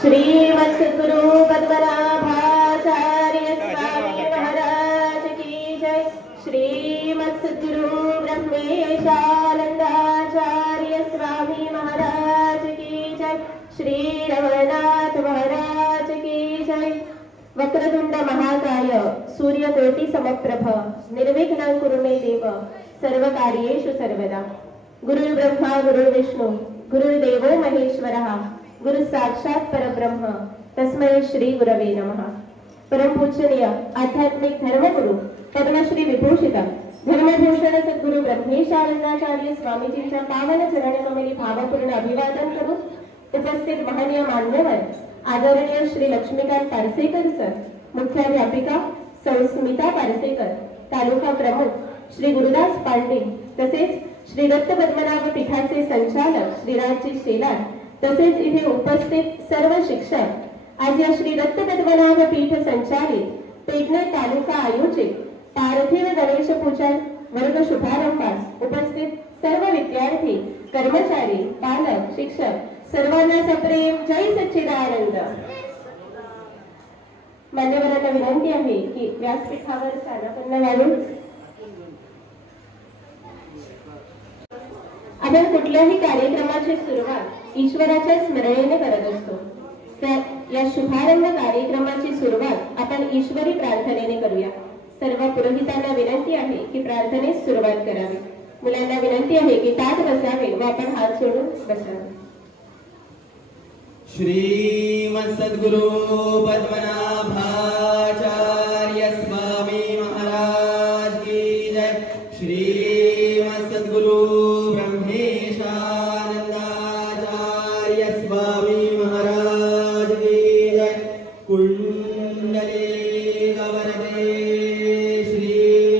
श्रीमत्सद्गुरु पद्मनाभाचार्य स्वामी महाराज की जय। श्रीमत्सद्गुरु ब्रह्मेशानंदाचार्य स्वामी महाराज की जय। श्री रमणनाथ महाराज की जय। वक्रतुंड महाकाय सूर्यकोटि समप्रभ निर्विघ्नं कुरु मे देव सर्वकार्येषु सर्वदा। गुरुर्ब्रह्मा गुरुर्विष्णु गुरुर्देवो महेश्वरः गुरु साक्षात परब्रह्म तस्मै श्री गुरवे नमः। परम पूजनीय आध्यात्मिक धर्मगुरु पद्मश्री विभूषित धर्मभूषण सद्गुरु ब्रह्मेशानंदाचार्य स्वामीजींच्या पावन चरणकमली भावपूर्ण अभिवादन करून उपस्थित महनीय मान्यवर आदरणीय श्री लक्ष्मीकांत पारसेकर सर, मुख्याध्यापिका सौ स्मिता पारसेकर, तालुका प्रमुख श्री गुरुदास पांडे, तसेच श्री दत्त पद्मनाभ पीठाचे संचालक श्रीराजजी शेलार, तसेच इथे उपस्थित सर्व शिक्षक, आज या श्री दत्त पद्मनाभ पीठ संचालित पेडणे तालुका आयोजित पार्थिव गणेश पूजन वर्ग शुभारंभास उपस्थित सर्व विद्यार्थी, कर्मचारी, पालक, शिक्षक सर्वांना सप्रेम जय सच्चिदानंद। मान्यवरांना विनंती आहे की व्यासपीठावर स्थानापन्न व्हावे। आपण कुठल्याही कार्यक्रमाची सुरुवात ईश्वराच्या स्मरणेने करत असतो, तर या शुभारंभ कार्यक्रमाची सुरुवात आपण ईश्वरी प्रार्थनेने करूया। सर्व पुरोहितांना विनंती आहे की प्रार्थनेस सुरुवात करावी। मुलांना विनंती आहे की ताठ बसावे व आपण हात जोडून बसावे। श्रीमत्सद्गुरु पद्मनाभाचार्य स्वामी महाराज की जय। श्रीमत्सद्गुरु ब्रह्मेशानंदाचार्य स्वामी महाराज की जय। कुंडली गवरदे श्री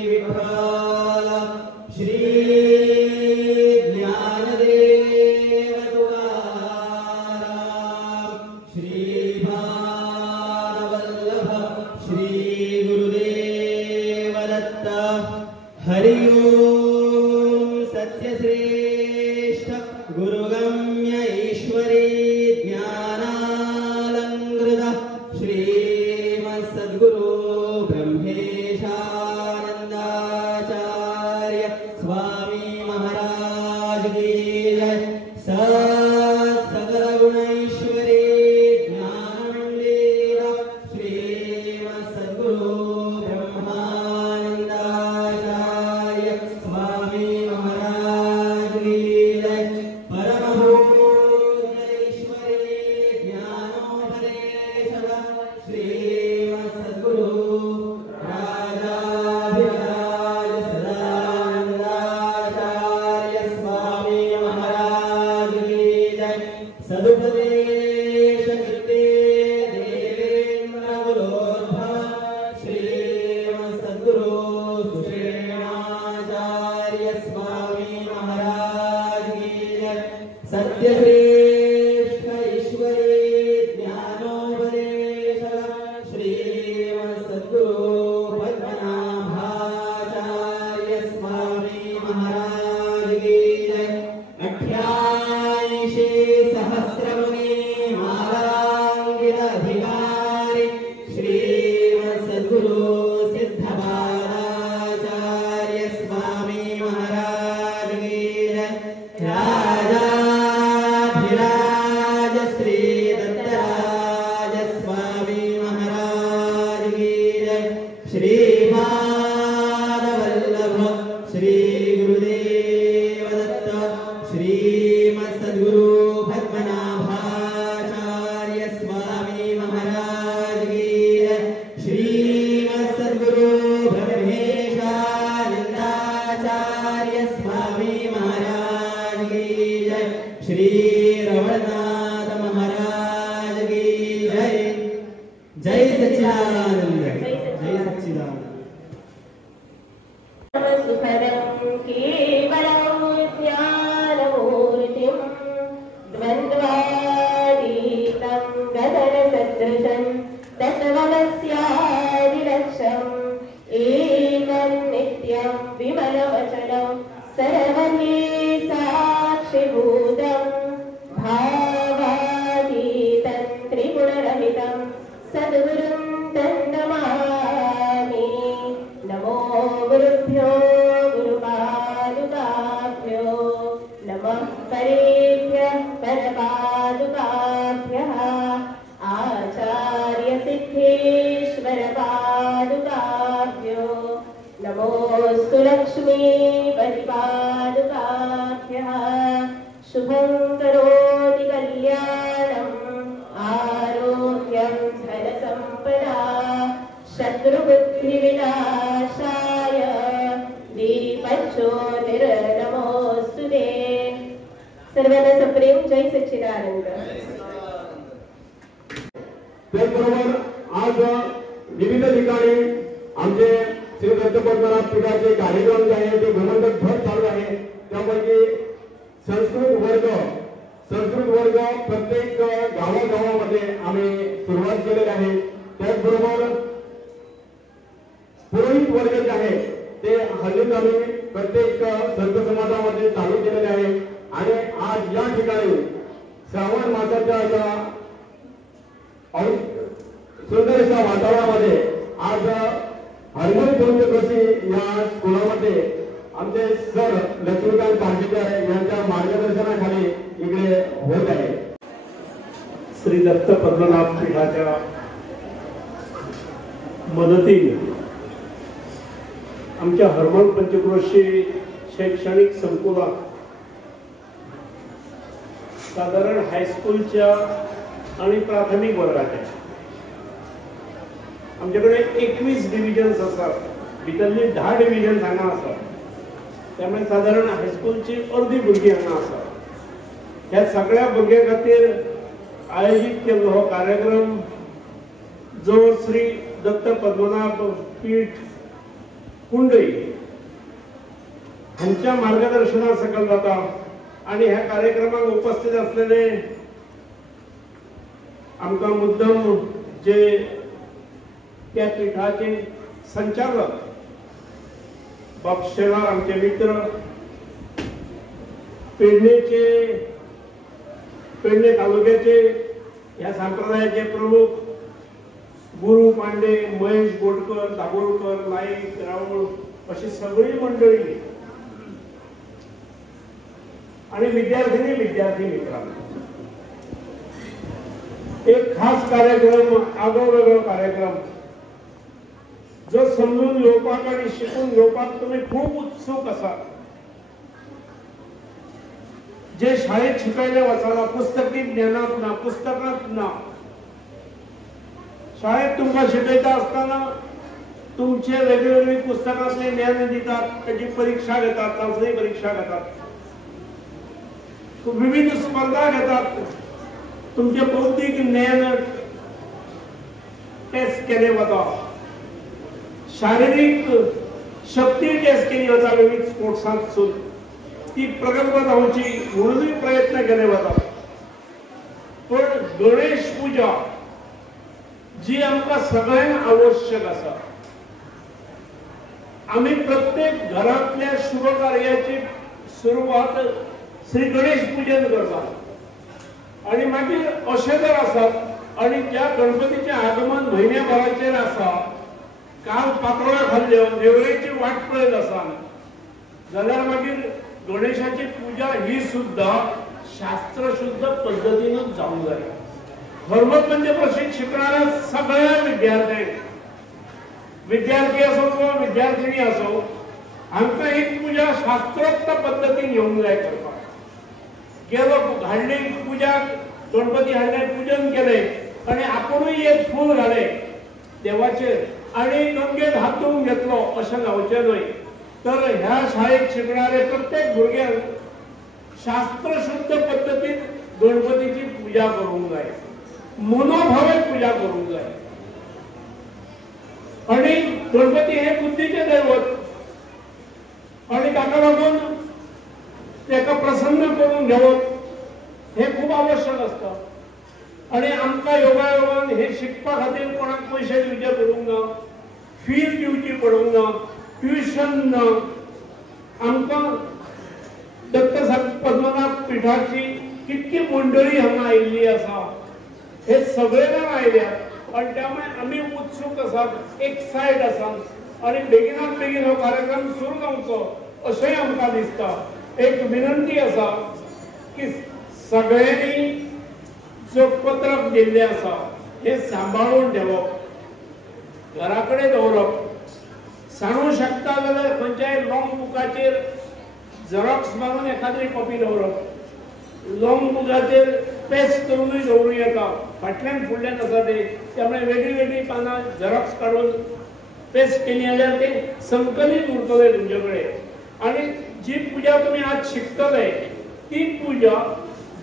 विठ्ठल श्री ज्ञानदेव तुकाराम श्री भानवल्लभ श्री गुरुदेव दत्त। हरि ओम। सत्यश्रेष्ठ गुरुगम्य ईश्वरी ज्ञानालंकृत श्रीमत्सद्गुरु ब्रह्मेशानंदाचार्य स्वामी महाराज की जय। सकलगुणैश्वरी ज्ञानमंडित श्रीमत्सद्गुरु ब्रह्मानंदाचार्य स्वामी महाराज की जय। परमपूज्यैश्वरी ज्ञानोपदेशक श्रीमत्सद्गुरु राजाधिराज सदानंदाचार्य स्वामी महाराज की जय। सदुपदेश कृते देवेन्द्र गुरोद्भव श्रीमत्सद्गुरु सुषेणाचार्य स्वामी महाराज की जय। सत्यश्रेष्ठ ईश्वरी ज्ञानोपदेशक श्रीमत्सद्गुरु पद्मनाभाचार्य स्वामी महाराज की जय। 88 सहस्रमुनि मालांकित अधिकारी श्रीमत्सद्गुरु सिद्धबालाचार्य स्वामी महाराज की जय। राजाधिराज श्री दत्तराज स्वामी महाराज की जय। श्री भानवल्लभ श्री गुरुदेव दत्त श्रीमत्सद्गुरु पद्मनाभाचार्य स्वामी महाराज की जय। श्रीमत्सद्गुरु ब्रह्मेशानंदाचार्य स्वामी महाराज की जय। श्री रमणनाथ महाराज की जय। जय सच्चिदानंद। जय सच्चिदानंद। सुखरं केवलं ज्ञानमूर्तिं द्वन्द्वातीतं गगनसदृशं तत्त्वमस्यादिलक्ष्यम् एकं नित्यं विमलवचनं सर्वहि साक्षिभूतं भावातीतं त्रिगुणरहितं परिपादुकाभ्यः शुभं करोति कल्याणम् आरोग्यं धनसम्पदा शत्रुबुद्धिविनाशाय दीपज्योतिर्नमोऽस्तुते। सर्वांना सप्रेम जय सच्चिदानंद। त्याचबरोबर आज विविध ठिकाणी आमचे श्री दत्त पद्मनाभ पीठाचे कार्यक्रम जे आहे ते भ्रमंतभर चालू आहे। त्यापैकी संस्कृत वर्ग प्रत्येक गावागावामध्ये आम्ही सुरुवात केलेली आहे। त्याचबरोबर पुरोहित वर्ग जे आहे ते हल्लीच आम्ही प्रत्येक संत समाजामध्ये चालू केलेले आहे। आणि आज या ठिकाणी श्रावण मासाच्या सुंदर अशा वातावरणामध्ये आज हरमल पंचक्रोशी या स्कूलमध्ये आमचे सर लक्ष्मीकांत पार्टीकर यांच्या मार्गदर्शनाखाली इकडे होत आहे। श्री दत्त पद्मनाभ पीठाच्या मदतीने आमच्या हरमल पंचक्रोशी शैक्षणिक संकुलात साधारण हायस्कूलच्या आणि प्राथमिक वर्गाच्या आमच्याकडे 21 डिव्हिजन्स असतात। भितरली 10 डिव्हिजन्स हांगा आसात। त्यामुळे साधारण हायस्कूलची अर्धी भुरगीं हांगा आसात। ह्या सगळ्या भुरग्यां खातीर आयोजित केल्लो हो कार्यक्रम जो श्री दत्त पद्मनाभ पीठ कुंडई हांच्या मार्गदर्शना सकल जाता। आणि ह्या कार्यक्रमाक उपस्थित असलेले आमकां मुद्दम जे त्या पीठाचे संचालक बापशेलार आमचे मित्र, पेडणे तालुक्याचे ह्या संप्रदायाचे प्रमुख गुरु पांडे, महेश गोडकर, दाभोळकर, नाईक, राऊळ अशी सगळी मंडळी आणि विद्यार्थी मित्रांनो, एक खास कार्यक्रम, आगळोवेगळो कार्यक्रम जो समजून घेवपाक आणि शिकून घेवपाक तुम्ही खूप उत्सुक आसात। जे शाळेत शिकयले वचना, पुस्तकी ज्ञानात ना, पुस्तकात ना, शाळेत तुमकां शिकयता आसतना तुमचे वेगवेगळी पुस्तकांतले ज्ञान दितात, त्याची परीक्षा घेतात, चांचणी परीक्षा घेतात, विविध स्पर्धा घेतात, तुमचे बौद्धिक ज्ञान टेस्ट केले वता, शारीरिक शक्ती टेस्ट केली वता, विविध स्पोर्ट्सांत ती प्रगल्भ जावची म्हणूनही प्रयत्न केले वतात। पण गणेश पूजा जी आमकां सगळ्यांक आवश्यक आसा, आम्ही प्रत्येक घरातल्या शुभ कार्याची सुरुवात श्री गणेश पूजन करतात। आणि मागीर अशें जर आसत आणि ज्या गणपतीचे आगमन म्हयन्याभराचेर आसा, काल पातोळ्यो खाल्ल्यो, नेवरेची वाट पळयत आसा, जाल्यार मागीर गणेशाची पूजा ही सुद्धा शास्त्रशुद्ध पद्धतीनच जावंक जाय। हरमल पंचक्रोशीत शिकणाऱ्या सगळ्या विद्यार्थी असो किंवा विद्यार्थिनी असो, आमकां ही पूजा शास्त्रोक्त पद्धतीन येवंक जाय करपाक। गेलो हाडली पूजा, गणपती हाडले, पूजन केले आणि आपुणूय एक फूल घाले देवाचेर आणि गंगेत हातून घेतलो अशें जावचें न्हय। तर ह्या शाळेत शिकणारे प्रत्येक भुरग्यांक शास्त्रशुद्ध पद्धतीन गणपतीची पूजा करूंक जाय, मनोभावे पूजा करूंक जाय। आणि गणपती हे बुद्धीचे दैवत आणि ताका लागून तेका प्रसन्न करून घेवप हे खूप आवश्यक असतं। आणि आमकां योगायोगान हे शिकपा खातीर कोणाक पयशे दिवचे पडूंक ना, फीज दिवची पडूंक ना, ट्युशन ना। आमकां दत्त पद्मनाभ पीठाची कितकी मंडळी हांगा आयिल्ली आसा, हे सगळे जाण आयल्यात आणि त्यामुळे आम्ही उत्सुक आसात, एक्सायट आसात आणि बेगिनात बेगीन हो कार्यक्रम सुरू जावचो अशेंय आमकां दिसता। एक विनंती आसा की सगळ्यांनी जो पत्रक दिल्ले आसा हे सांबाळून ठेवप, घराकडे दवरप, सांगू शकता जाल्यार खंयच्याय लॉंग बुकाचेर झेरॉक्स मारून एखादी कॉपी दवरप, लॉंग बुकाचेर पेस्ट करूनय दवरूं येता, फाटल्यान फुडल्यान आसा ते, त्यामुळे वेगळी वेगळी पानां झेरॉक्स काडून पेस्ट केली जाल्यार ते संकलित उरतले तुमचे कडेन। आणि जी पुजा तुम्ही आज शिकतले ती पुजा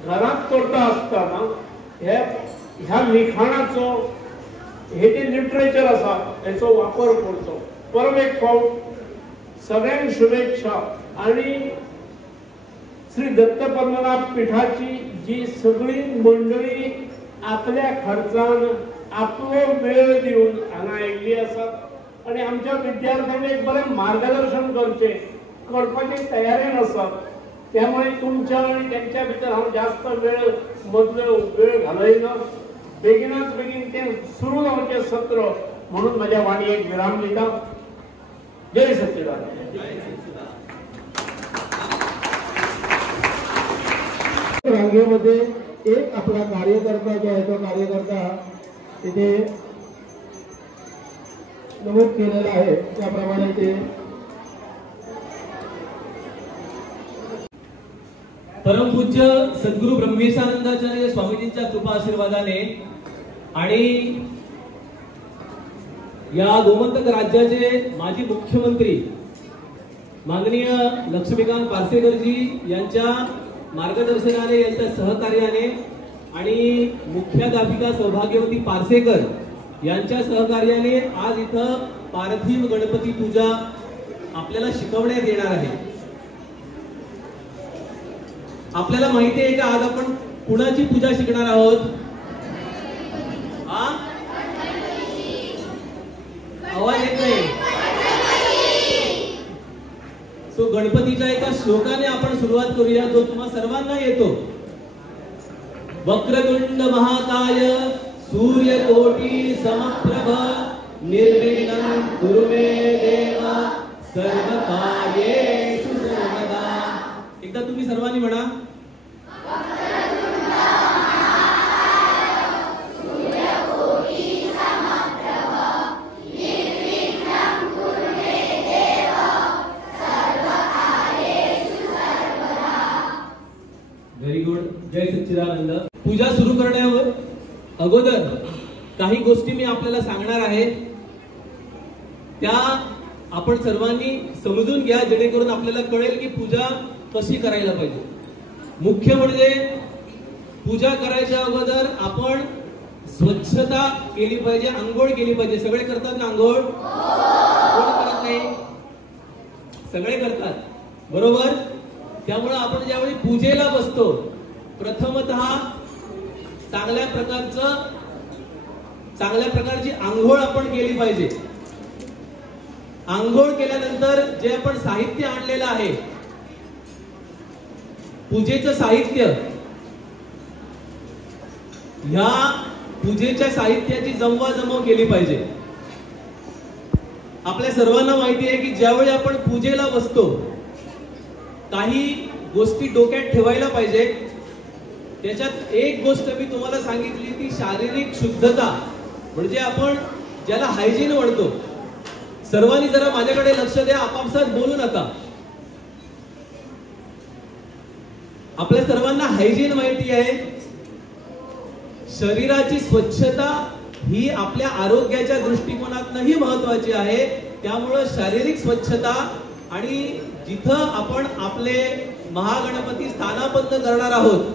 घरात करता आसतना ह्या लिखाणाचो हे जे लिटरेचर आसा हेचो वापर करचो। परत एक फावट सगळ्यांक शुभेच्छा। आणि श्री दत्त पद्मनाभ पीठाची जी सगळी मंडळी आपल्या खर्चान आपलो वेळ दिवन हांगा आयिल्ली आसात आणि आमच्या विद्यार्थ्यांक एक बरें मार्गदर्शन करपाचे तयारेन आसात, त्यामुळे तुमच्या आणि त्यांच्या भितर हांव जास्त मदलो वेळ घालयना। बेगिनाच बेगीन ते सुरू जावचें सत्र म्हणून माझ्या वाणयेक विराम दिता। जय सच्चिदानंद। रांगेमध्ये एक आपला कार्यकर्ता जो आहे तो कार्यकर्ता तिथे नमूद केलेला आहे त्याप्रमाणे ते परमपूज्य सद्गुरू ब्रह्मेशानंदाचार्य स्वामीजींच्या कृपा आशीर्वादाने आणि या गोमंतक राज्याचे माजी मुख्यमंत्री माननीय लक्ष्मीकांत पार्सेकरजी यांच्या मार्गदर्शनाने, यांच्या सहकार्याने आणि मुख्याध्यापिका सौभाग्यवती पार्सेकर यांच्या सहकार्याने आज इथं पार्थिव गणपती पूजा आपल्याला शिकवण्यात येणार आहे। आपल्याला माहिती आहे का आज आपण कुणाची पूजा शिकणार आहोत? आवाज येत नाही। सो गणपतीच्या एका श्लोकाने आपण सुरुवात करूया जो तुम्हा सर्वांना येतो। वक्रतुंड महाकाय सूर्यकोटी समप्रभ निर्विघ्नं कुरु मे देव सर्वकार्येषु सर्वदा। एकदा तुम्ही सर्वांनी म्हणा, व्हेरी गुड। जय सच्चिदानंद। पूजा सुरू करण्यावर अगोदर काही गोष्टी मी आपल्याला सांगणार आहे, त्या आपण सर्वांनी समजून घ्या जेणेकरून आपल्याला कळेल की पूजा कशी करायला पाहिजे। मुख्य म्हणजे पूजा करायच्या अगोदर आपण स्वच्छता केली पाहिजे, आंघोळ केली पाहिजे। सगळे करतात ना आंघोळ? कोण करत नाही? सगळे करतात, बरोबर? त्यामुळे आपण ज्यावेळी पूजेला बसतो प्रथमतः चांगल्या प्रकारची आंघोळ आपण केली पाहिजे। आंघोळ केल्यानंतर जे आपण साहित्य आणलेलं आहे, पूजेचं साहित्य, ह्या पूजेच्या साहित्याची जमवाजमव केली पाहिजे। आपल्या सर्वांना माहिती आहे की ज्यावेळी आपण पूजेला बसतो काही गोष्टी डोक्यात ठेवायला पाहिजे। त्याच्यात एक गोष्ट मी तुम्हाला सांगितली ती शारीरिक शुद्धता, म्हणजे आपण ज्याला हायजीन म्हणतो। सर्वांनी जरा माझ्याकडे लक्ष द्या, आपापसात बोलू नका। आपल्या सर्वांना हायजीन माहिती आहे, शरीराची स्वच्छता ही आपल्या आरोग्याच्या दृष्टिकोनातूनही महत्वाची आहे। त्यामुळे शारीरिक स्वच्छता आणि जिथं आपण आपले महागणपती स्थानापन्न करणार आहोत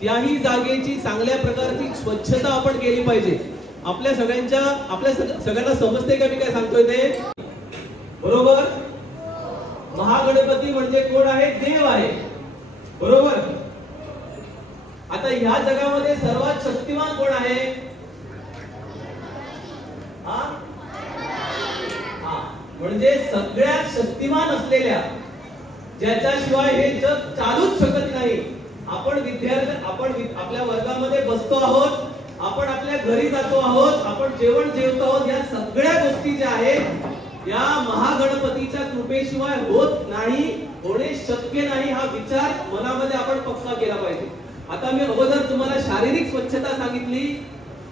त्याही जागेची चांगल्या प्रकारची स्वच्छता आपण केली पाहिजे। आपल्या सगळ्यांना समजते का मी काय सांगतोय ते? बरोबर? महागणपती म्हणजे कोण आहे? देव आहे, बरोबर? आता ह्या जगामध्ये सर्वात शक्तिमान कोण आहे? म्हणजे सगळ्यात शक्तिमान असलेल्या, ज्याच्याशिवाय हे जग चालूच शकत नाही। आपण आपल्या वर्गामध्ये बसतो आहोत, आपण आपल्या घरी जातो आहोत, आपण जेवण जेवतो आहोत, या सगळ्या गोष्टी ज्या आहेत या महागणपतीच्या कृपेशिवाय होत नाही, होणे शक्य नाही। हा विचार मनामध्ये आपण पक्का केला पाहिजे। आता मी अगोदर तुम्हाला शारीरिक स्वच्छता सांगितली,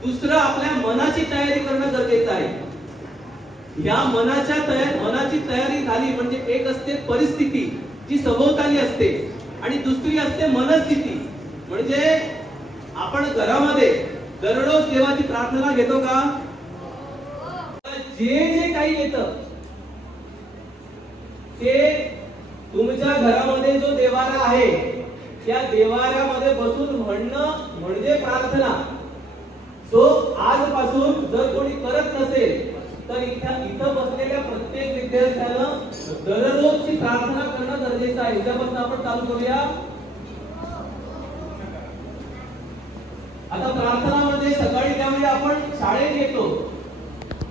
दुसरं आपल्या मनाची तयारी करणं गरजेचं आहे। या मनाची तयारी झाली म्हणजे एक असते परिस्थिती जी सभोवताली असते आणि दुसरी असते मनस्थिती. म्हणजे आपण घरामध्ये दररोज देवाची प्रार्थना घेतो का? जे काही येतं ते तुमच्या घरामध्ये जो देवारा आहे त्या देवाऱ्यामध्ये बसून म्हणणं म्हणजे प्रार्थना. सो आजपासून जर कोणी करत नसेल तर इथं बसलेल्या प्रत्येक विद्यार्थ्यानं दररोजची प्रार्थना करणं गरजेचं आहे. उद्यापासून आपण चालू करूया. आता प्रार्थना म्हणजे सकाळी त्यावेळी आपण शाळेत येतो.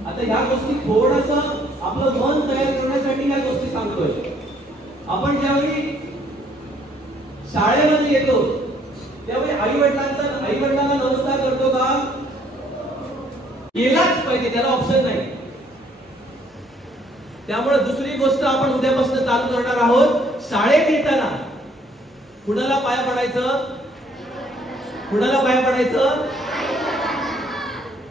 आता ह्या गोष्टी थोडस आपलं मन तयार करण्यासाठी ह्या गोष्टी सांगतोय. आपण ज्यावेळी शाळेमध्ये येतो त्यावेळी आई वडिलांना नमस्कार करतो का? केलाच पाहिजे, त्याला ऑप्शन नाही. त्यामुळे दुसरी गोष्ट आपण उद्यापासून चालू करणार आहोत. शाळेत येताना कुणाला पाया पडायचं? कुणाला पाया पडायचं?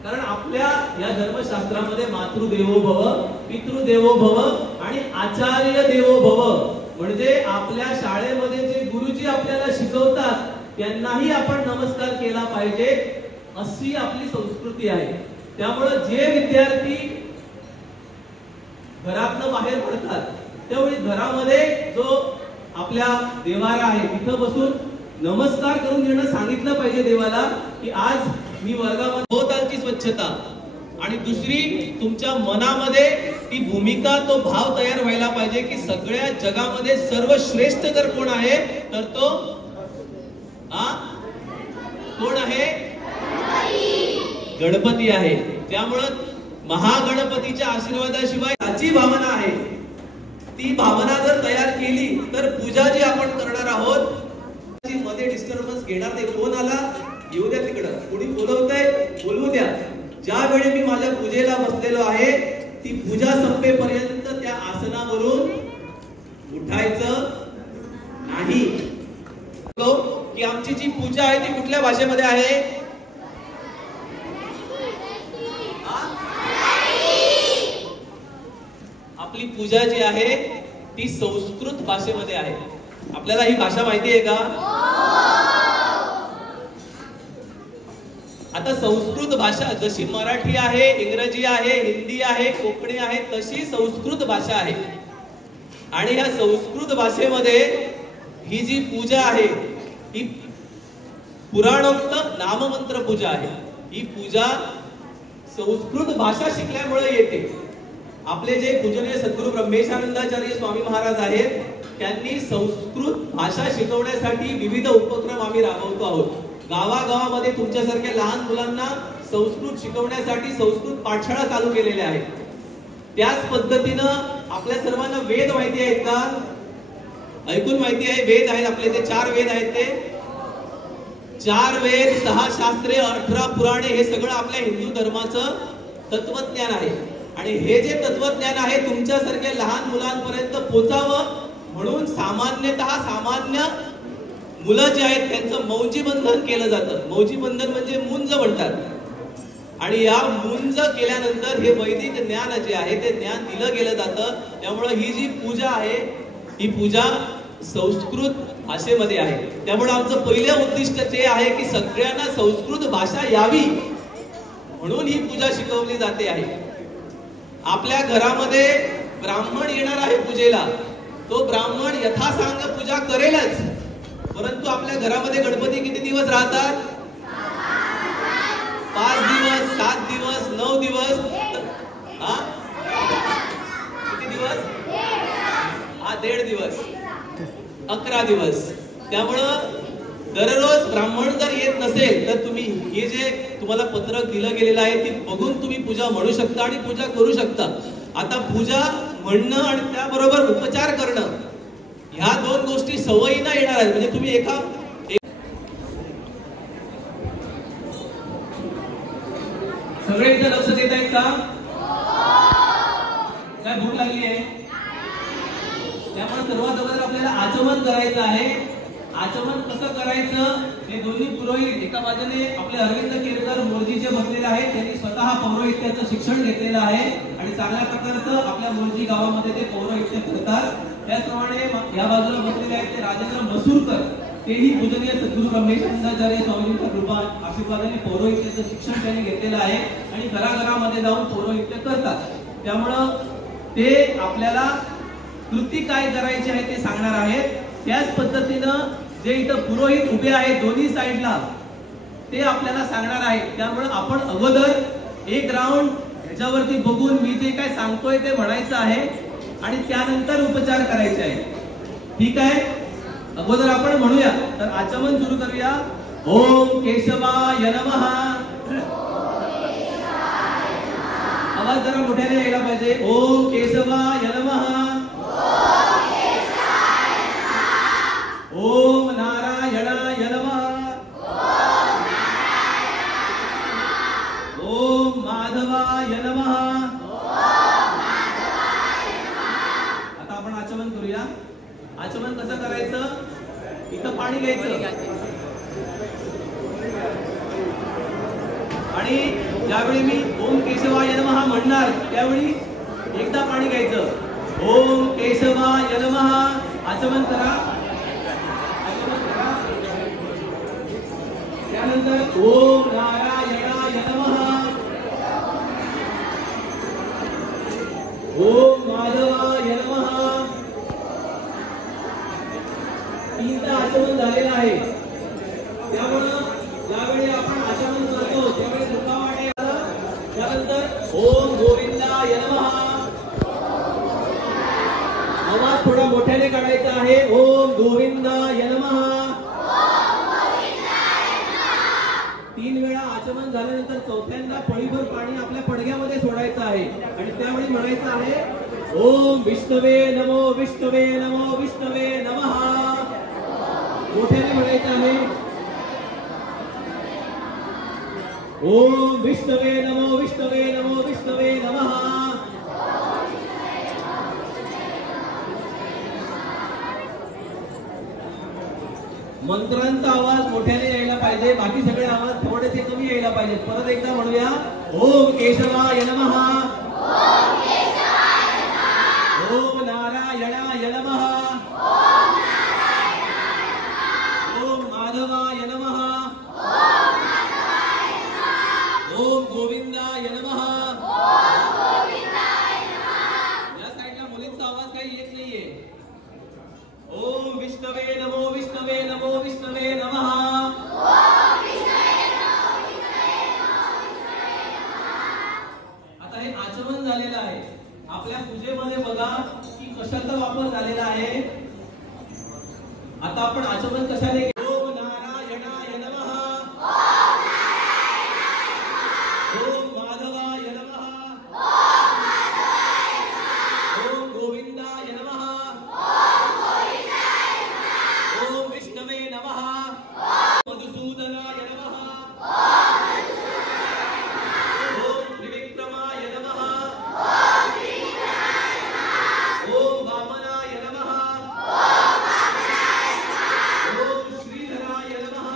कारण आपल्या या धर्मशास्त्रामध्ये मातृदेवो भव, पितृदेवो भव आणि आचार्य देवो भव म्हणजे आपल्या शाळेमध्ये जे गुरुजी आपल्याला शिकवतात त्यांनाही आपण नमस्कार केला पाहिजे अशी आपली संस्कृती आहे. त्यामुळे जे विद्यार्थी घरातनं बाहेर पडतात त्यावेळी घरामध्ये जो आपल्या देवारा आहे तिथं बसून नमस्कार करून घेणं सांगितलं पाहिजे देवाला की आज मी वर्गामध्ये भोवतालची स्वच्छता आणि दुसरी तुमच्या मनामध्ये ती भूमिका तो भाव तयार व्हायला पाहिजे की सगळ्या जगामध्ये सर्वश्रेष्ठ जर कोण आहे तर तो कोण आहे? गणपती आहे. त्यामुळं महागणपतीच्या आशीर्वादाशिवाय त्याची भावना आहे ती भावना जर तयार केली तर पूजा जी आपण करणार आहोत मध्ये डिस्टर्बन्स घेणार नाही. कोण आला येऊ द्या तिकडं, कोणी बोलवतंय बोलवू द्या. ज्यावेळी मी माझ्या पूजेला बसलेलो आहे ती पूजा संपेपर्यंत त्या आसनावरून उठायचं नाही. की आमची जी पूजा आहे ती कुठल्या भाषेमध्ये आहे? आपली पूजा जी आहे ती संस्कृत भाषेमध्ये आहे. आपल्याला ही भाषा माहिती आहे का? आता संस्कृत भाषा जशी मराठी आहे, इंग्रजी आहे, हिंदी आहे, कोकणी आहे तशी संस्कृत भाषा आहे. आणि या संस्कृत भाषेमध्ये ही जी पूजा आहे ही पुराणोक्त नाममंत्र पूजा आहे. ही पूजा संस्कृत भाषा शिकल्यामुळे येते. आपले जे पूजनीय सद्गुरू ब्रह्मेशानंदाचार्य स्वामी महाराज आहेत त्यांनी संस्कृत भाषा शिकवण्यासाठी विविध उपक्रम आम्ही राबवतो आहोत. गावागावामध्ये तुमच्यासारख्या लहान मुलांना संस्कृत शिकवण्यासाठी संस्कृत पाठशाळा चालू केलेल्या आहेत. त्याच पद्धतीनं आपल्या सर्वांना वेद माहिती आहेत का? ऐकून माहिती आहे? वेद आहेत आपले, ते 4 वेद आहेत. ते 4 वेद, 6 शास्त्रे, 18 पुराणे हे सगळं आपल्या हिंदू धर्माचं तत्वज्ञान आहे. आणि हे जे तत्वज्ञान आहे तुमच्यासारख्या लहान मुलांपर्यंत पोचावं म्हणून सामान्य मुलं जे आहेत त्यांचं मौजी बंधन केलं जातं. मौजी बंधन म्हणजे मुंज म्हणतात. आणि या मुंज केल्यानंतर हे वैदिक ज्ञान जे आहे ते ज्ञान दिलं गेलं जातं. त्यामुळे ही जी पूजा आहे ही पूजा संस्कृत भाषेमध्ये आहे. त्यामुळे आमचं पहिलं उद्दिष्ट जे आहे की सगळ्यांना संस्कृत भाषा यावी म्हणून ही पूजा शिकवली जाते आहे. आपल्या घरामध्ये ब्राह्मण येणार आहे पूजेला, तो ब्राह्मण यथासांग पूजा करेलच. परंतु आपल्या घरामध्ये गणपती किती दिवस राहतात? 5 दिवस, 7 दिवस, 9 दिवस, किती दिवस? 1.5 दिवस, 11 दिवस. त्यामुळं दररोज ब्राह्मण जर येत नसेल तर तुम्ही हे जे तुम्हाला पत्रक दिलं गेलेलं आहे ती बघून तुम्ही पूजा म्हणू शकता आणि पूजा करू शकता. आता पूजा म्हणणं आणि त्याबरोबर उपचार करणं ह्या 2 गोष्टी सवयीनं येणार आहेत. म्हणजे तुम्ही सगळे इथं लक्ष देत आहेत का? काय भूक लागली आहे? त्यामुळे सर्वात अगोदर आपल्याला आचमन करायचं आहे. आचमन कसं करायचं हे दोन्ही पुरोहित एका बाजूने आपले अरविंद केरकर मोरजी जे बसलेले आहेत त्यांनी स्वतः पौरोहित्याचं शिक्षण घेतलेलं आहे आणि चांगल्या प्रकारचं आपल्या मोरजी गावामध्ये ते पौरोहित्य करतात. त्याचप्रमाणे या बाजूला बसलेले आहेत ते राजेंद्र मसूरकर, तेही पूजनीय सद्गुरू ब्रह्मेशानंदाचार्य स्वामींच्या कृपा आशीर्वादाने पौरोहित्याचं शिक्षण त्यांनी घेतलेलं आहे आणि घराघरामध्ये जाऊन पौरोहित्य करतात. त्यामुळं ते आपल्याला कृती काय करायची आहे ते सांगणार आहेत. त्याच पद्धतीनं जे इथं पुरोहित उभे आहेत दोन्ही साईडला ते आपल्याला सांगणार आहेत. त्यामुळे आपण अगोदर एक राऊंड ह्याच्यावरती बघून मी जे काय सांगतोय ते म्हणायचं आहे आणि त्यानंतर उपचार करायचे आहे. ठीक आहे, अगोदर आपण म्हणूया. तर आचमन सुरू करूया. ओम केशवाय नमः. आवाज जरा मोठ्याने यायला पाहिजे. ओम केशवाय नमः. ओम नारायणाय नमः. ओम माधवाय नमः. आता आपण आचमन करूया. आचमन कसं करायचं? इथं पाणी घ्यायचं आणि ज्यावेळी मी ओम केशवाय नमः म्हणणार त्यावेळी एकदा पाणी घ्यायचं. ओम केशवाय नमः. आचमन करा. त्यानंतर ओम नारायणाय नमः. ओम माधवाय नमः. तीनदा आचमन झालेलं आहे. त्यामुळं ज्यावेळी आपण आचमन करतो त्यावेळी दुःखा वाटेल. त्यानंतर ओम गोविंदाय नमः. आवाज थोडा मोठ्याने काढायचा आहे. ओम गोविंदाय नमः. 3 वेळा आचमन झाल्यानंतर चौथ्यांदा पळीभर पाणी आपल्या पडग्यामध्ये सोडायचं आहे आणि त्यावेळी म्हणायचं आहे ओम विष्णवे नमो विष्णवे नमो विष्णवे नमः. मोठ्याने म्हणायचं आहे. ओम विष्णवे नमो विष्णवे नमो विष्णवे नमः. मंत्रांचा आवाज मोठ्याने यायला पाहिजे. बाकी सगळे आवाज थोडेसे कमी यायला पाहिजेत. परत एकदा म्हणूया. ओम केशवाय नमः. ओम नारायणाय नमः. ओम माधवाय नमः. ओम गोविंदाय नमः. या साईडला मुलींचा आवाज काही येत नाहीये. ओम विष्णवे नमो विष्णवे नमो विष्णवे नमः. आता हे आचमन झालेलं आहे. आपल्या पूजेमध्ये बघा की कशाचा वापर झालेला आहे. आता आपण आचमन कशाने. ओम नारायणाय नमः. ओम माधवाय नमः. ओम गोविंदाय नमः. ओम विष्णवे नमः. मधुसूदनाय नमः. ओम त्रिविक्रमाय नमः. ओम वामनाय नमः. ओम श्रीधराय नमः.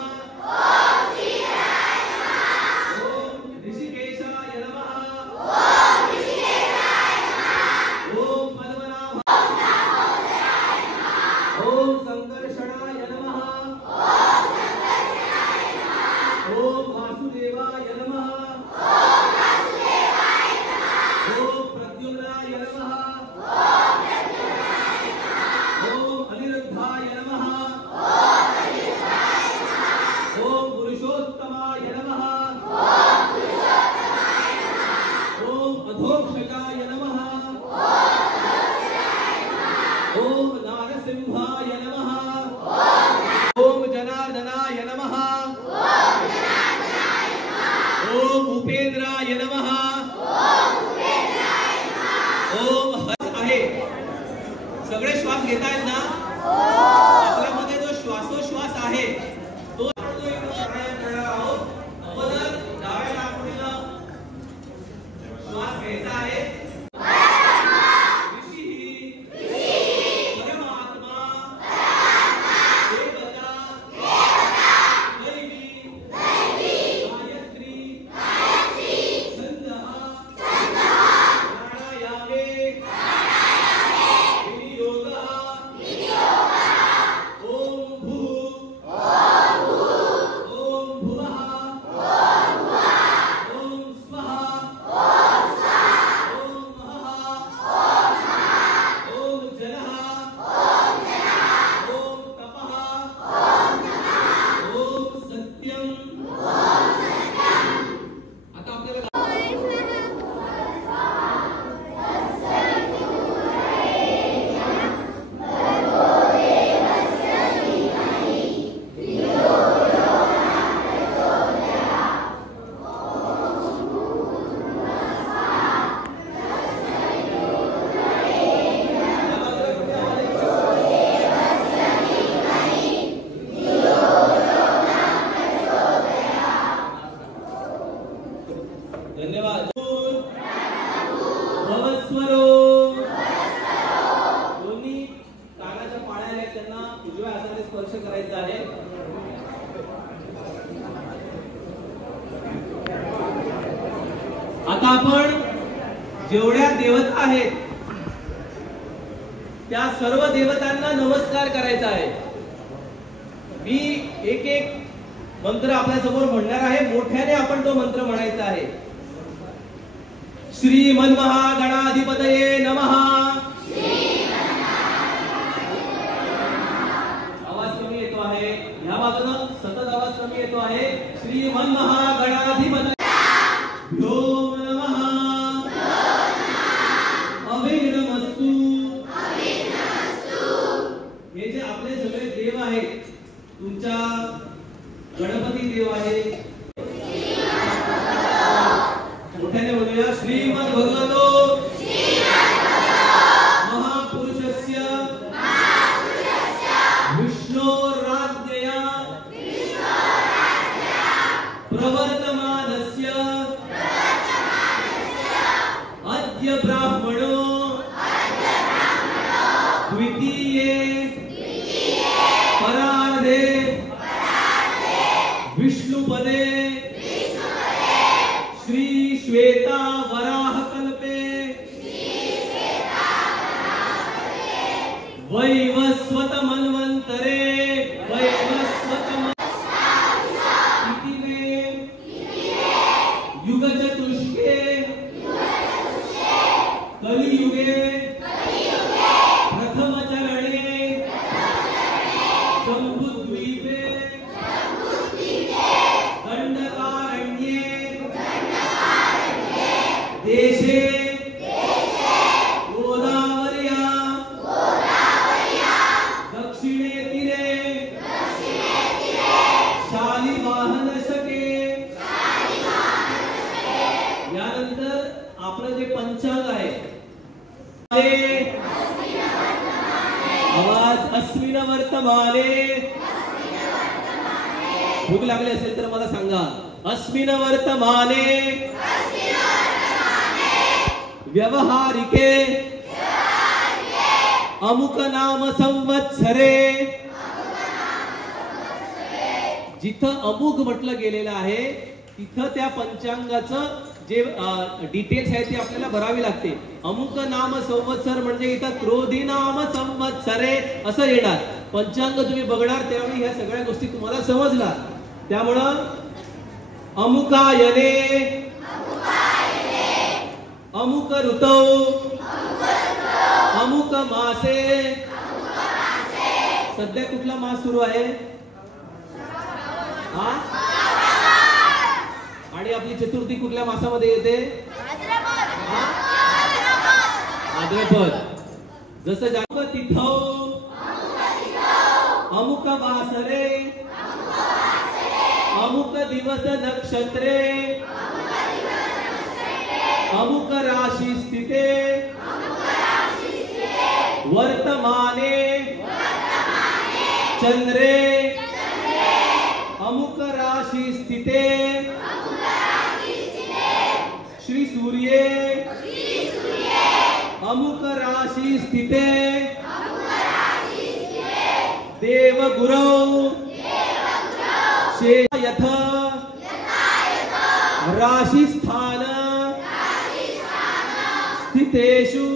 ओम ऋषिकेशाय नमः. ओम पद्मनाभ. ओम संकर्षणाय नमः. ओम वासुदेवाय नमः. ओम प्रद्युम्नाय नमः. ओम अनिरुद्धाय नमः. ओम पुरुषोत्तमाय नमः. ओम अधोक्षजाय नमः. ओम नारसिंहाय नमः. ओम जनार्दनाय नमः. ओम उपेंद्राय नमः. ओम हर्ष आहे. सगळे श्वास घेतायत ना. आपल्यामध्ये जो श्वासोश्वास आहे तो आपण जो इकडे प्राणायाम करणार आहोत. अगोदर डाव्या नाकपुडीला श्वास घ्यायचा आहे. परमात्मा देवता दैवी गायत्री धन्यवाद. भवस्वरो दोन्ही कानाच्या पाळ्या आहेत त्यांना उजव्या हाताने स्पर्श करायचा आहे. आता आपण जेवढ्या देवता आहेत त्या सर्व देवतांना नमस्कार करायचा आहे. मी एक एक मंत्र आपल्या समोर म्हणणार आहे. मोठ्याने आपण तो मंत्र म्हणायचा आहे. श्री मन्महागणाधिपतये नमः. आवाज कमी येतो आहे. ह्या बाजूनं सतत आवाज कमी येतो आहे. श्री मन्महागणाधिपतये भ्यो नमः. अभिनमस्तु. हे जे आपले सगळे देव आहेत, तुमच्या गणपती देव आहे, मोठ्याने बोलूया. श्रीमद भगवतो महापुरुषस्य विष्णोराज्ञया प्रवर्तमानस्य अद्य ब्राह्मणो द्वितीये परार्धे विष्णुपदे श्री श्वेता वराह कल्पे वैवस्वत मन्वन्तरे वैवस्वत इतिमे युग चतुष्के कलियुगे प्रथम चरणे जम्बुद्वीपे दंडकारण्ये देशे गोदावर्या दक्षिणे तीरे शालिवाहन शके. यानंतर आपलं जे पंचांग आहे, आवाज अस्मिन वर्तमाने. भूक लागली असेल तर मला सांगा. अस्मिन वर्तमाने व्यवहारिके अमुक नाम संवत्सरे. जिथं अमुक म्हटलं गेलेलं आहे तिथं त्या पंचांगाचं जे डिटेल्स आहे ते आपल्याला भरावी लागते. अमुक नाम संवत्सर म्हणजे इथं क्रोधी नाम संवत्सरे असं येणार. पंचांग तुम्ही बघणार त्यावेळी ह्या सगळ्या गोष्टी तुम्हाला समजणार. त्यामुळं अमुकायने अमुक ऋतौ अमुक मासे. सध्या कुठला मास सुरू आहे? आणि आपली चतुर्थी कुठल्या मासामध्ये येते? भाद्रपद. जसं जाग तिथौ अमुक वासरे अमुक दिवस नक्षत्रे अमुक राशी स्थिते वर्तमाने चंद्रे अमुक राशी स्थिते श्री सूर्ये अमुक राशी स्थिते देव गुरौ यथ राशि स्थान स्थितेषु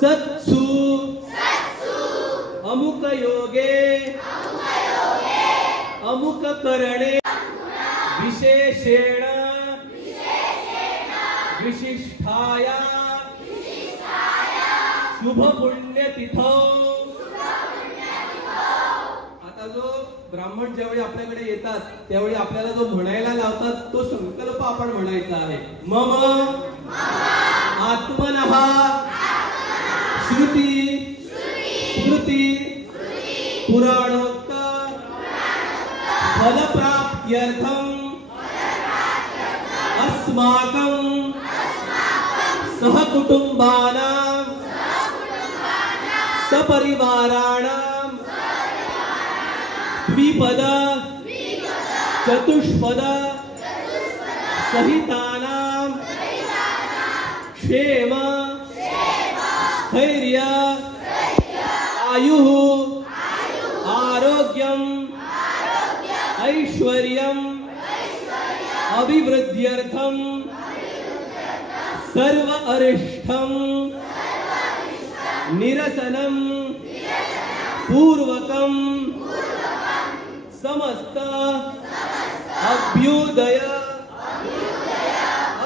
सत्सु अमुक योगे अमुक करणे विशेषेण विशिष्टाया शुभ पुण्य तिथौ. आता जो ब्राह्मण ज्यावेळी आपल्याकडे येतात त्यावेळी आपल्याला जो म्हणायला लावतात तो संकल्प आपण म्हणायचा आहे. मम आत्मनः श्रुती स्मृती पुराणोक्त फलप्राप्त्यर्थम अस्माकं सहकुटुंबानां सपरिवाराणां द्विपद चतुष्पद सहितानां क्षेम स्थैर्य आयुः आरोग्यम् ऐश्वर्यम् अभिवृद्ध्यर्थं सर्व अरिष्टं निरसनं पूर्वकं समस्त अभ्युदय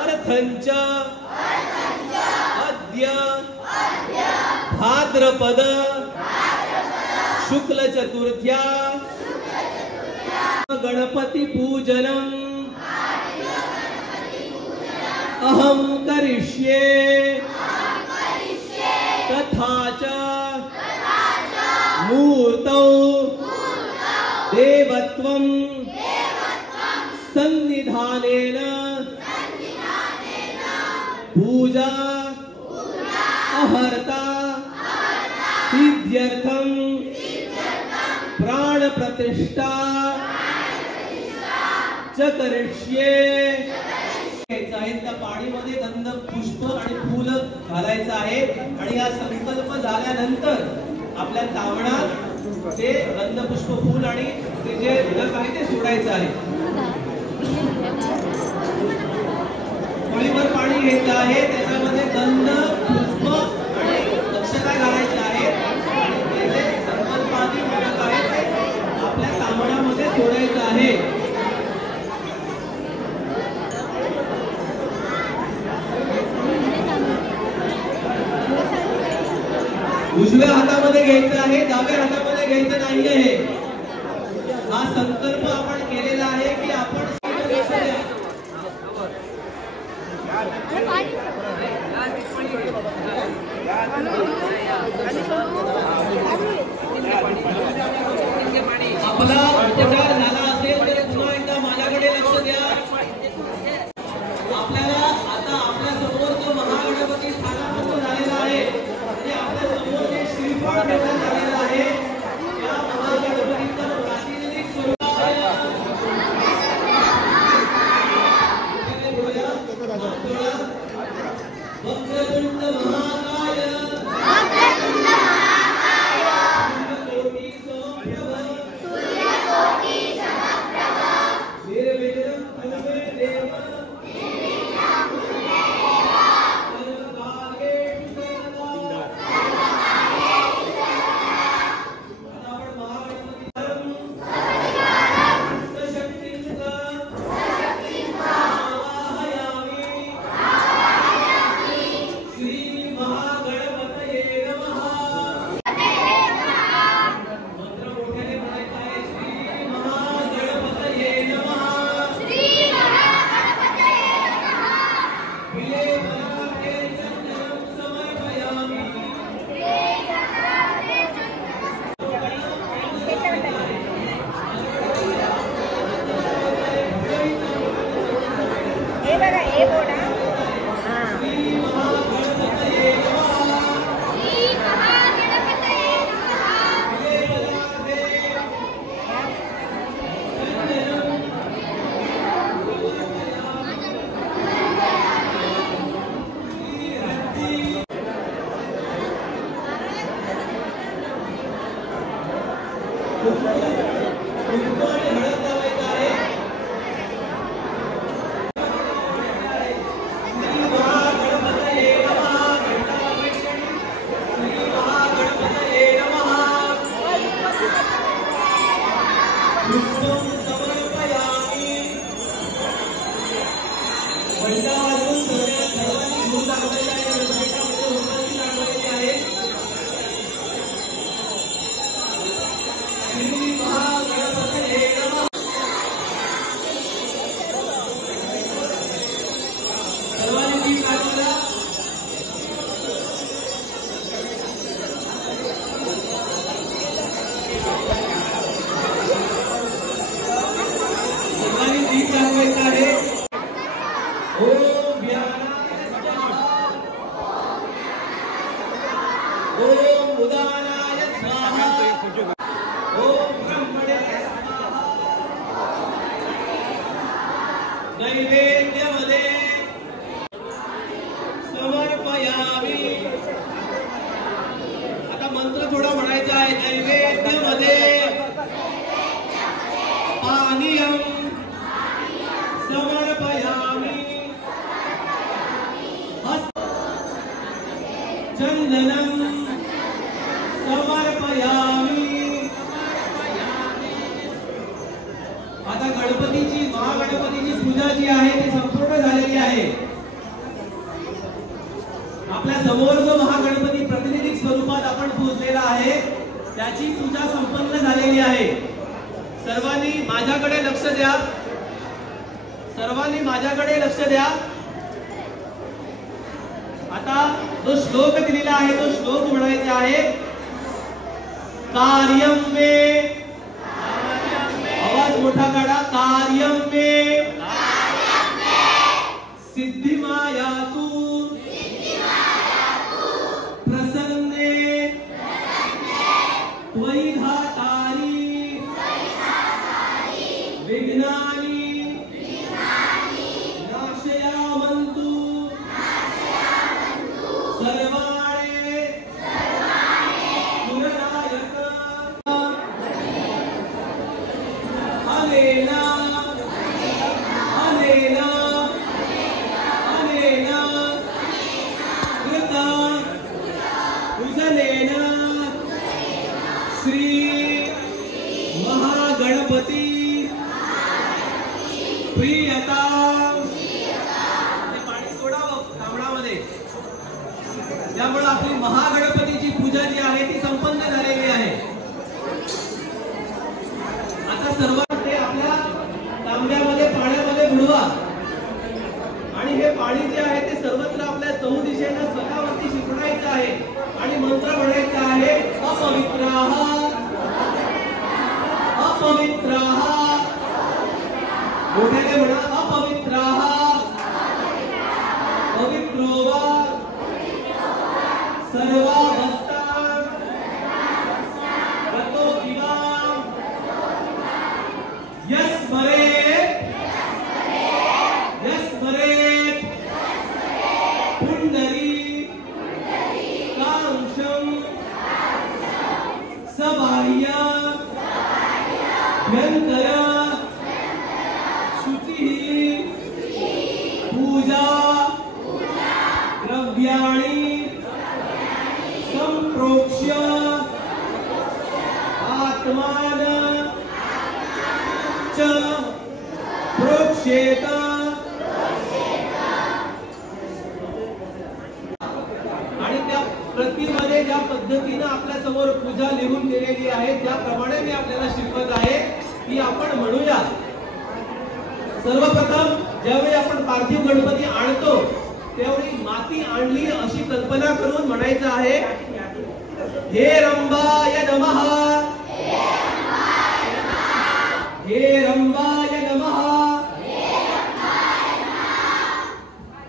अर्थंच अद्य भाद्रपद शुक्ल चतुर्थ्या गणपति पूजनम् अहं करिष्ये तथा च मूर्तौ देवत्वं सन्निधानेन पूजा अहर्ता सिद्ध्यर्थं प्राण प्रतिष्ठा च करिष्ये। त्या पाणीमध्ये गंध पुष्प आणि फूल घालायचं आहे आणि हा संकल्प झाल्यानंतर आपल्या तावणात ते गंध पुष्प फूल आणि ते जे उदक आहे ते सोडायचं आहे। पोळीवर पाणी घ्यायचं आहे, त्याच्यामध्ये गंध पुष्प आणि अक्षता घालायचे आहे आणि ते जे संकल्पादी उदक आहे ते आपल्या तावणामध्ये सोडायचं आहे। उजव्या हातामध्ये घ्यायचं आहे, डाव्या हातामध्ये घ्यायचं नाहीये। हा संकल्प आपण केलेला आहे की आपण आपला उपचार झाला असेल तर पुन्हा एकदा माझ्याकडे लक्ष द्या। आपल्याला आता आपल्या समोर जो महागणपती स्थानापन्न झालेला आहे आणि आपल्या समोर जे श्रीफळ ठेवण्यात आलेलं आहे त्या महागणपतीचं प्रातिनिधिक स्वरूप वक्रतुंड महाकाय सूर्यकोटि समप्रभ निर्विघ्नं कुरु मे देव नैवेद्य समर्पयामि चंदनं समर्पयामि। आता गणपतीची महागणपतीची पूजा जी आहे ती संपूर्ण झालेली आहे। आपल्या समोर जो महागणपती प्रातिनिधिक स्वरूपात आपण पूजलेला आहे त्याची पूजा संपन्न झालेली आहे। सर्वांनी माझ्याकडे लक्ष द्या, सर्वांनी माझ्याकडे लक्ष द्या। आता जो श्लोक दिलेला आहे तो श्लोक म्हणायचा आहे, कार्यं मे, आवाज मोठा काढा, कार्यं मे सिद्धिमायातु प्रसन्ने त्वयि धातारि विघ्नानि नाशयामन्तु सर्वाणि पुनरायत अनेना अनेना अनेना कृता पूजनेन श्री महागणपती प्रियता। पाणी सोडावं तांबडामध्ये। त्यामुळे आपली महागणपतीची पूजा जी आहे ती संपन्न झालेली आहे। आता सर्वात ते आपल्या तांब्यामध्ये पाण्यामध्ये बुडवा आणि हे पाणी जे आहे ते सर्वत्र आपल्या चौदिशेनं स्वतःवरती शिंपडायचं आहे आणि मंत्र म्हणायचा आहे, अपवित्राः अपवित्राः, मोठ्याने म्हणा, अपवित्राः पवित्रो वा सर्वावस्था गतो दिवा यस्मरेत् यस्मरेत् पुंडरी कांशं सबाह्य भ्यंतर शुचिः पूजा द्रव्याणि संप्रोक्ष्य आत्मान च प्रोक्षेत। आणि त्या प्रतिमध्ये ज्या पद्धतीने आपल्या समोर पूजा लिहून दिलेली आहे त्याप्रमाणे मी आपल्याला शिकवत आहे की आपण म्हणूया। सर्वप्रथम ज्यावेळी आपण पार्थिव गणपती आणतो त्यावेळी माती आणली अशी कल्पना करून म्हणायचं आहे, हे रंभाय नमः, हे रंभाय नमः।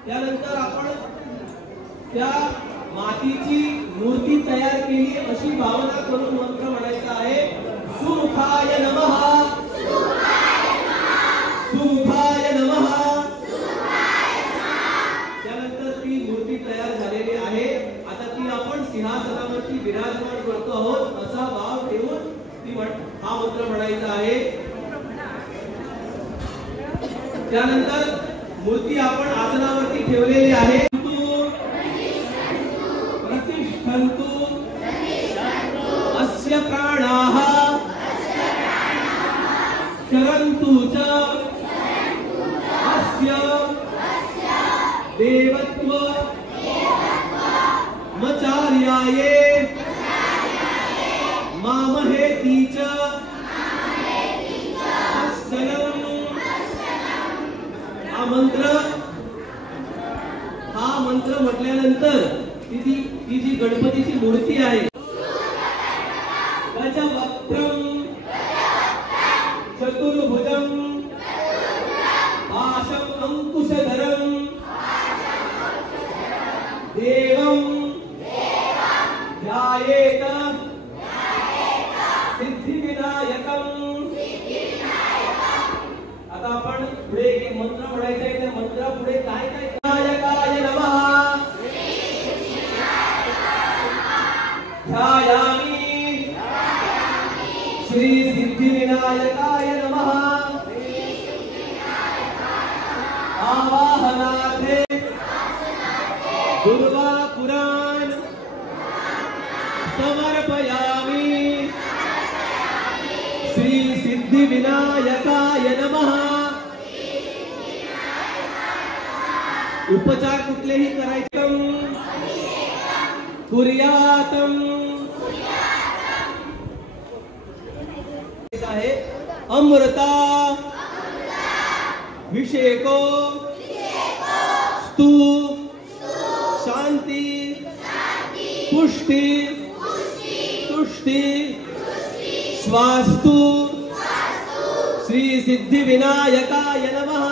त्यानंतर आपण त्या मातीची मूर्ती तयार केली अशी भावना करून मंत्र म्हणायचा आहे, सुमुखाय नमः, सुमुखाय नमः। त्यानंतर ती मूर्ती तयार झालेली आहे। आता ती आपण सिंहासनावरती विराजमान करतो आहोत असा भाव ठेवून हा मंत्र म्हणायचा आहे। त्यानंतर मूर्ती आपण आसनावरती ठेवलेली आहे, प्रतिष्ठन्तु अस्य प्राणाः चरन्तु च अस्य देवत्व मचार्याये मामहेति च अष्टयम्। हा मंत्र म्हटल्यानंतर ती जी गणपतीची मूर्ती आहे, गजवक्त्रं चतुर्भुजं पाशं अंकुशधरं देवं ध्यायेत सिद्धिविनायकं। आता आपण पुढे एक मंत्र म्हणायचा आहे, त्या मंत्रा पुढे काय काय, विनायकाय नमः ध्यायामि, श्री सिद्धिविनायकाय नमः आवाहनार्थे दुर्वा पुराण समर्पयामि। श्री सिद्धि विनायकाय नमः। उपचार कुठलेही करायचे कुर्यातम आहे अमृता विषेको स्तु शांती पुष्टि तुष्टि स्वास्तु। श्री सिद्धि विनायकाय नमः।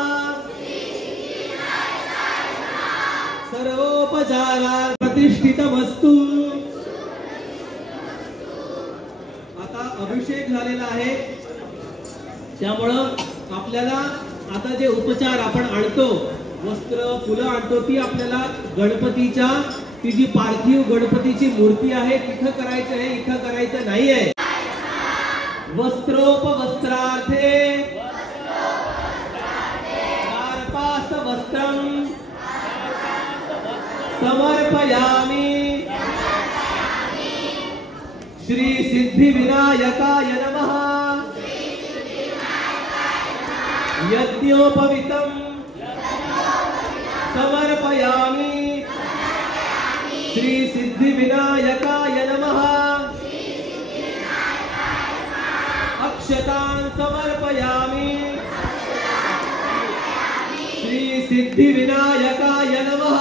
सर्वोपचारा प्रतिष्ठितमस्तु। आता अभिषेक झालेला आहे, त्यामुळं आपल्याला आता जे उपचार आपण आणतो, वस्त्र फुलं आणतो, ती आपल्याला गणपतीच्या ती जी पार्थिव गणपतीची मूर्ती आहे तिथं करायचं आहे, इथं करायचं नाहीये। वस्त्रोपवस्त्रार्थे कार्पास वस्त्रं समर्पयामि। श्री सिद्धि विनायकाय नमः। यज्ञोपवीतं समर्पयामि। श्री सिद्धि विनायकाय नमः। अक्षतान् समर्पयामि। श्री सिद्धि विनायकाय नमः।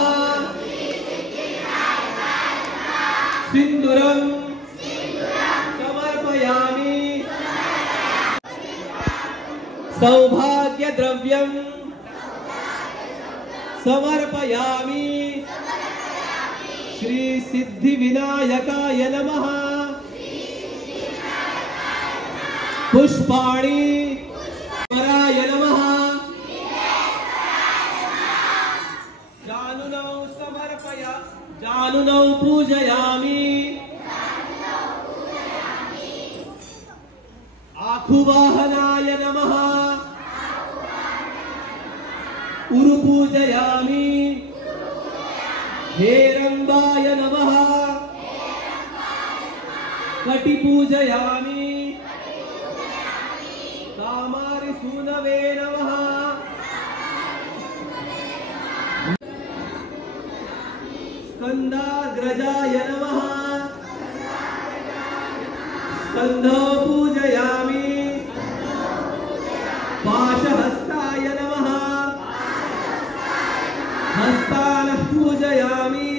सिंदूरं समर्पयामि। सौभाग्य द्रव्यं समर्पयामि। श्री सिद्धि विनायकाय नमः। पुष्पाणि वराय नमः। जानूनौ जानूनौ पूजयामि। आखुवाहनाय नमः। उरुपूजयामि। हेरंबाय नमः। कटिपूजयामि। कामारिसूनवे नमः। स्कंदाग्रजाय नमः। स्कंधो पूजयामि। पाशहस्ताय नमः। हस्तानः पूजयामि।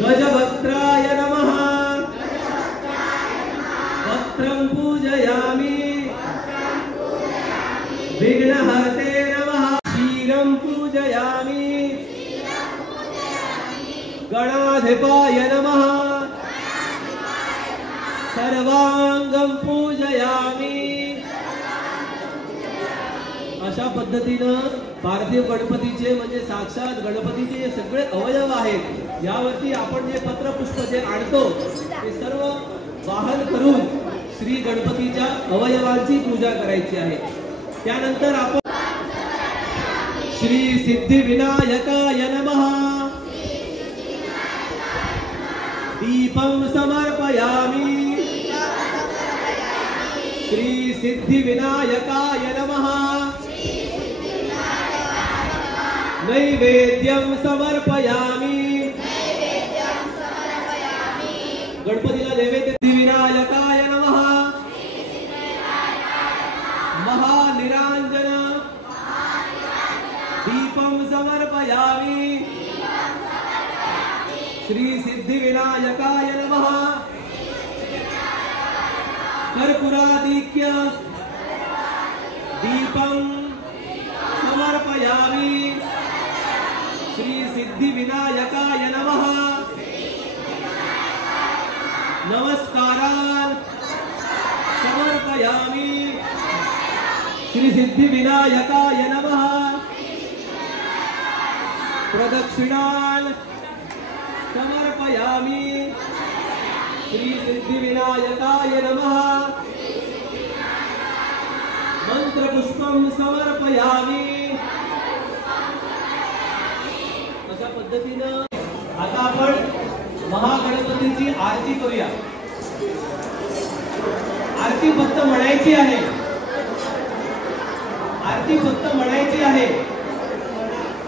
गजवक्त्राय नमः। वक्त्रं पूजयामि। विघ्नहर्ते नमः। क्षीरं पूजयामि। गणाधिपाय नमः। सर्वांगं पूजयामि। अशा पद्धतीनं पार्थिव गणपतीचे म्हणजे साक्षात गणपतीचे जे सगळे अवयव आहेत यावरती आपण जे पत्रपुष्प जे आणतो ते सर्व वाहन करून श्री गणपतीच्या अवयवांची पूजा करायची आहे। त्यानंतर आपण श्री सिद्धि विनायकाय नमः। दीपं समर्पयामि। श्री सिद्धि विनायकाय नमः। नैवेद्यं समर्पयामि। गणपतीला नैवेद्य। विनायकाय नमः। महानिरांजन दीपं समर्पयामि। श्री सिद्धि विनायकाय नमः। कर्पूरादिक्य दीपं समर्पयामि। श्री सिद्धि विनायकाय नमः। नमस्कारान् समर्पयामि। श्री सिद्धि विनायकाय नमः। प्रदक्षिणान् समर्पयामि। श्री सिद्धि विनायकाय नमः। मंत्रपुष्पं समर्पयामि। पद्धतीनं आता आपण महागणपतीची आरती करूया. आरती फक्त म्हणायची आहे. आरती फक्त म्हणायची आहे.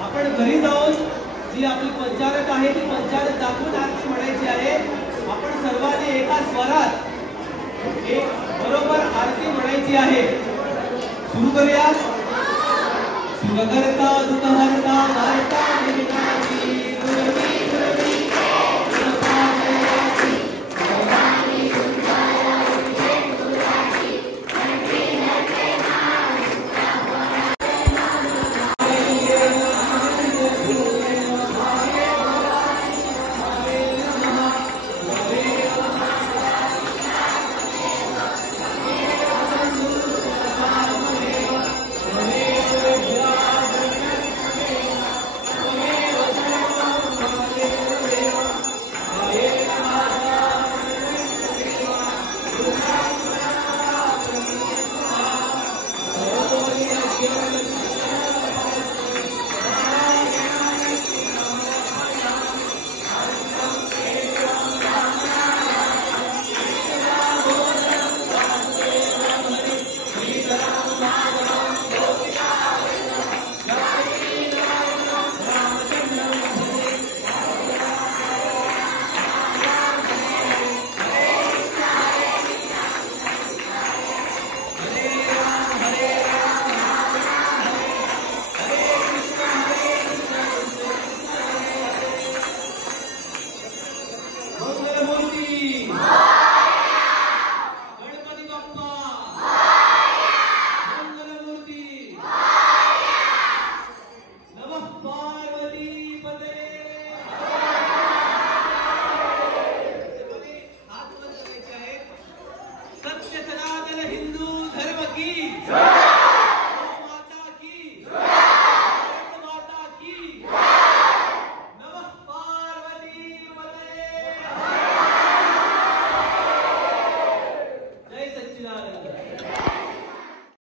आपण घरी जाऊन जी आपली पंचारक आहे ती पंचारक दाखवून आरती म्हणायची आहे. आपण सर्वांनी एका स्वरात एक बरोबर आरती म्हणायची आहे. सुरू करूया. सुरकर्ता दुःखहर्ता वार्ता